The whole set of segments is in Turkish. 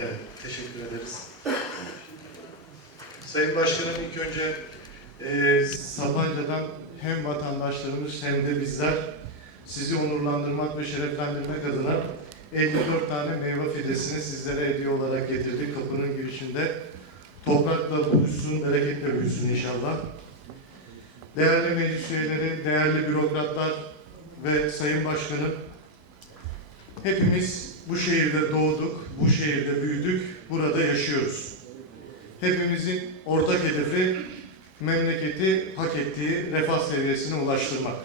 Evet, teşekkür ederiz. Sayın Başkanım ilk önce e, Sapanca'dan hem vatandaşlarımız hem de bizler sizi onurlandırmak ve şereflendirmek adına 54 tane meyve fidesini sizlere hediye olarak getirdik. Kapının girişinde toprakla buluşsun, bereketle büyüsün inşallah. Değerli meclis üyeleri, değerli bürokratlar ve Sayın Başkanım, hepimiz bu şehirde doğduk, bu şehirde büyüdük, memleketi hak ettiği refah seviyesine ulaştırmak.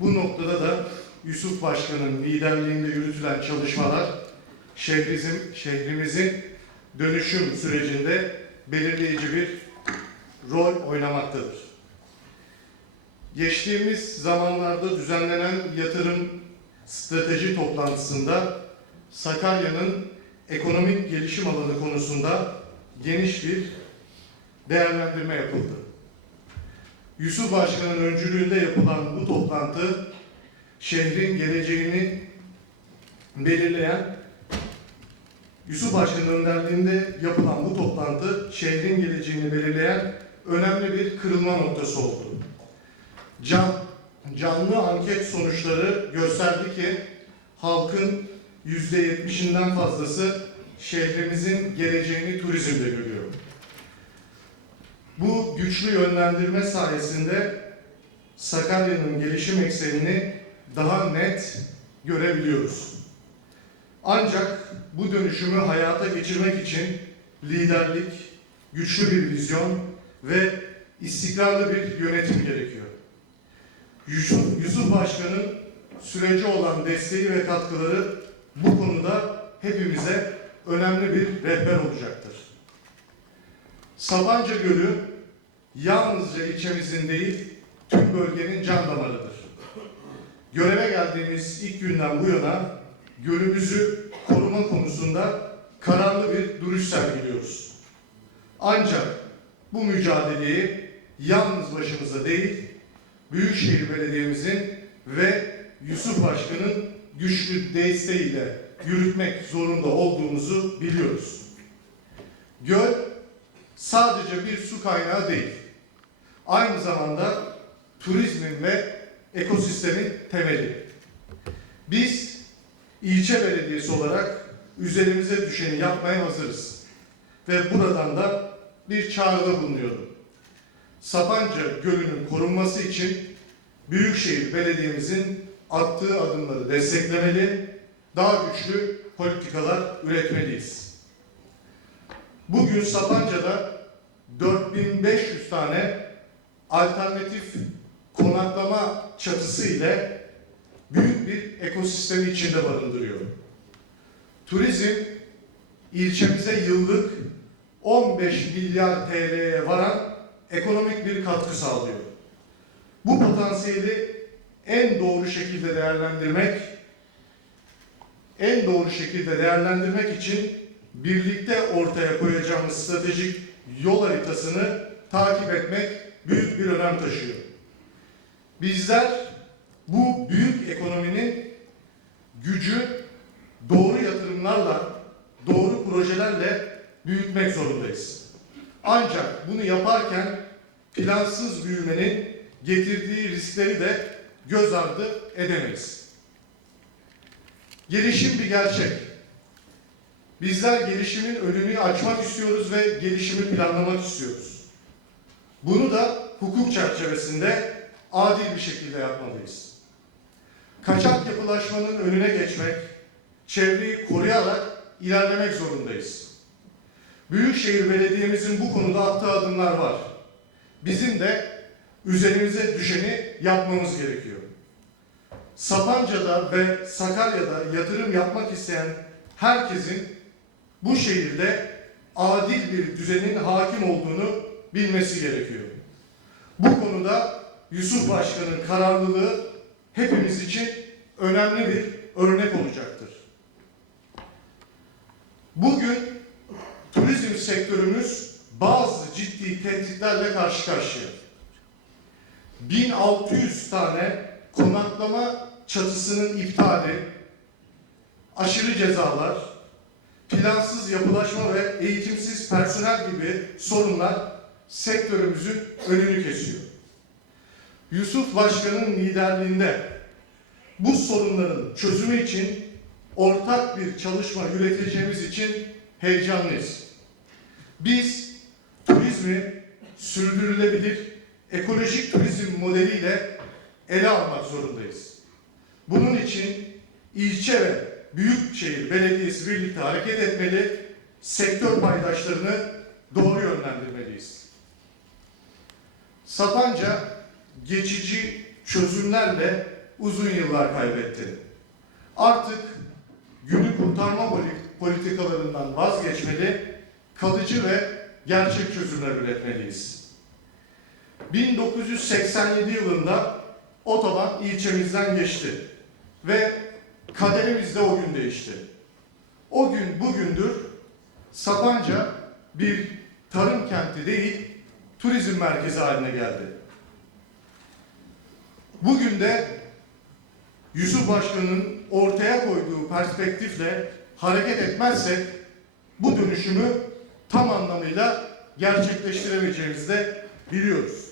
Bu noktada da Yusuf Başkan'ın liderliğinde yürütülen çalışmalar şehrimizin, şehrimizin dönüşüm sürecinde belirleyici bir rol oynamaktadır. Geçtiğimiz zamanlarda düzenlenen yatırım strateji toplantısında Sakarya'nın ekonomik gelişim alanı konusunda geniş bir değerlendirme yapıldı. Yusuf Başkan'ın öncülüğünde yapılan bu toplantı şehrin geleceğini belirleyen Yusuf Başkan'ın önderliğinde yapılan bu toplantı şehrin geleceğini belirleyen önemli bir kırılma noktası oldu. Can, canlı anket sonuçları gösterdi ki halkın %70'inden fazlası şehrimizin geleceğini turizmde görüyor. Bu güçlü yönlendirme sayesinde Sakarya'nın gelişim eksenini daha net görebiliyoruz. Ancak bu dönüşümü hayata geçirmek için liderlik, güçlü bir vizyon ve istikrarlı bir yönetim gerekiyor. Yusuf, Yusuf Başkan'ın sürece olan desteği ve katkıları bu konuda hepimize önemli bir rehber olacaktır. Sabancı Gölü yalnızca ilçemizin değil, tüm bölgenin can damarıdır. Göreve geldiğimiz ilk günden bu yana gölümüzü koruma konusunda kararlı bir duruş sergiliyoruz. Ancak bu mücadeleyi yalnız başımıza değil, Büyükşehir Belediye'mizin ve Yusuf Başkan'ın güçlü desteğiyle yürütmek zorunda olduğumuzu biliyoruz. Göl sadece bir su kaynağı değil. Aynı zamanda turizmin ve ekosistemin temeli. Biz ilçe belediyesi olarak üzerimize düşeni yapmaya hazırız. Ve buradan da bir çağrıda bulunuyorum. Sapanca Gölü'nün korunması için Büyükşehir Belediye'mizin attığı adımları desteklemeli, daha güçlü politikalar üretmeliyiz. Bugün Sapanca'da 4500 tane alternatif konaklama çatısı ile büyük bir ekosistemi içinde barındırıyor. Turizm ilçemize yıllık 15 milyar TL'ye varan ekonomik bir katkı sağlıyor. Bu potansiyeli en doğru şekilde değerlendirmek, en doğru şekilde değerlendirmek için birlikte ortaya koyacağımız stratejik yol haritasını takip etmek büyük bir önem taşıyor. Bizler bu büyük ekonominin gücü doğru yatırımlarla, doğru projelerle büyütmek zorundayız. Ancak bunu yaparken plansız büyümenin getirdiği riskleri de göz ardı edemeyiz. Gelişim bir gerçek. Bizler gelişimin önünü açmak istiyoruz ve gelişimi planlamak istiyoruz. Bunu da hukuk çerçevesinde adil bir şekilde yapmalıyız. Kaçak yapılaşmanın önüne geçmek, çevreyi koruyarak ilerlemek zorundayız. Büyükşehir Belediye'mizin bu konuda attığı adımlar var. Bizim de üzerimize düşeni yapmamız gerekiyor. Sapanca'da ve Sakarya'da yatırım yapmak isteyen herkesin bu şehirde adil bir düzenin hakim olduğunu bilmesi gerekiyor. Bu konuda Yusuf Başkan'ın kararlılığı hepimiz için önemli bir örnek olacaktır. Bugün turizm sektörümüz bazı ciddi tehditlerle karşı karşıya. 1600 tane konaklama çatısının iptali, aşırı cezalar, plansız yapılaşma ve eğitimsiz personel gibi sorunlar sektörümüzün önünü kesiyor. Yusuf Başkan'ın liderliğinde bu sorunların çözümü için ortak bir çalışma yürüteceğimiz için heyecanlıyız. Biz turizmi sürdürülebilir ekolojik turizm modeliyle ele almak zorundayız. Bunun için ilçe ve büyükşehir belediyesi birlikte hareket etmeli, sektör paydaşlarını doğru yönlendirmeliyiz. Sapanca geçici çözümlerle uzun yıllar kaybetti. Artık günü kurtarma poli- politikalarından vazgeçmeli, kalıcı ve gerçek çözümler üretmeliyiz. 1987 yılında otoban ilçemizden geçti ve kaderimiz de o gün değişti. O gün bugündür Sapanca bir tarım kenti değil, turizm merkezi haline geldi. Bugün de Yusuf Başkan'ın ortaya koyduğu perspektifle hareket etmezsek bu dönüşümü tam anlamıyla gerçekleştiremeyeceğimizi de biliyoruz.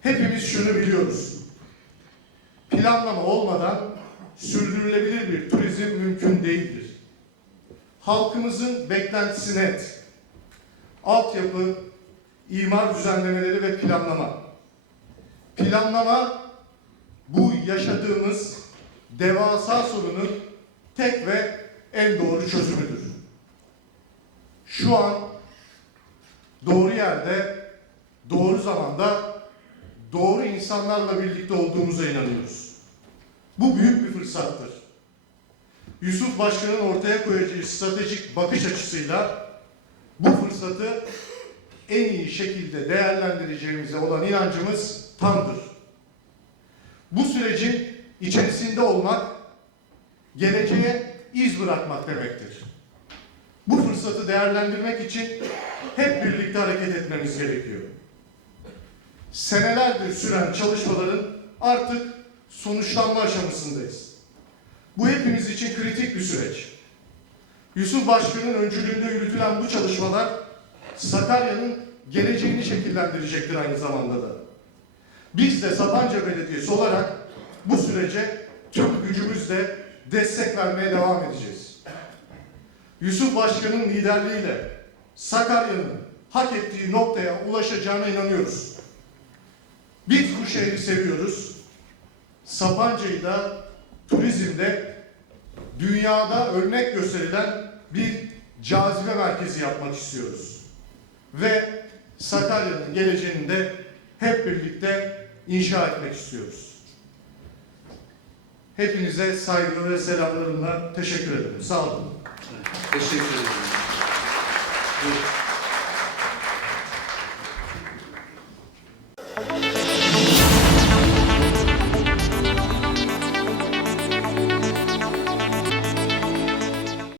Hepimiz şunu biliyoruz. Planlama olmadan sürdürülebilir bir turizm mümkün değildir. Halkımızın beklentisi net. Altyapı, imar düzenlemeleri ve planlama. Planlama bu yaşadığımız devasa sorunun tek ve en doğru çözümüdür. Şu an doğru yerde, doğru zamanda, doğru insanlarla birlikte olduğumuza inanıyoruz. Bu büyük bir fırsattır. Yusuf Başkan'ın ortaya koyacağı stratejik bakış açısıyla bu fırsatı en iyi şekilde değerlendireceğimize olan inancımız tamdır. Bu sürecin içerisinde olmak, geleceğe iz bırakmak demektir. Bu fırsatı değerlendirmek için hep birlikte hareket etmemiz gerekiyor. Senelerdir süren çalışmaların artık sonuçlanma aşamasındayız. Bu hepimiz için kritik bir süreç. Yusuf Başkan'ın öncülüğünde yürütülen bu çalışmalar Sakarya'nın geleceğini şekillendirecektir aynı zamanda da. Biz de Sapanca Belediyesi olarak bu sürece tüm gücümüzle destek vermeye devam edeceğiz. Yusuf Başkan'ın liderliğiyle Sakarya'nın hak ettiği noktaya ulaşacağına inanıyoruz. Biz bu şehri seviyoruz. Sapanca'yı da turizmde dünyada örnek gösterilen bir cazibe merkezi yapmak istiyoruz. Ve Sakarya'nın geleceğini de hep birlikte inşa etmek istiyoruz. Hepinize saygı ve selamlarımla teşekkür ederim. Sağ olun. Teşekkür ederim. Buyurun.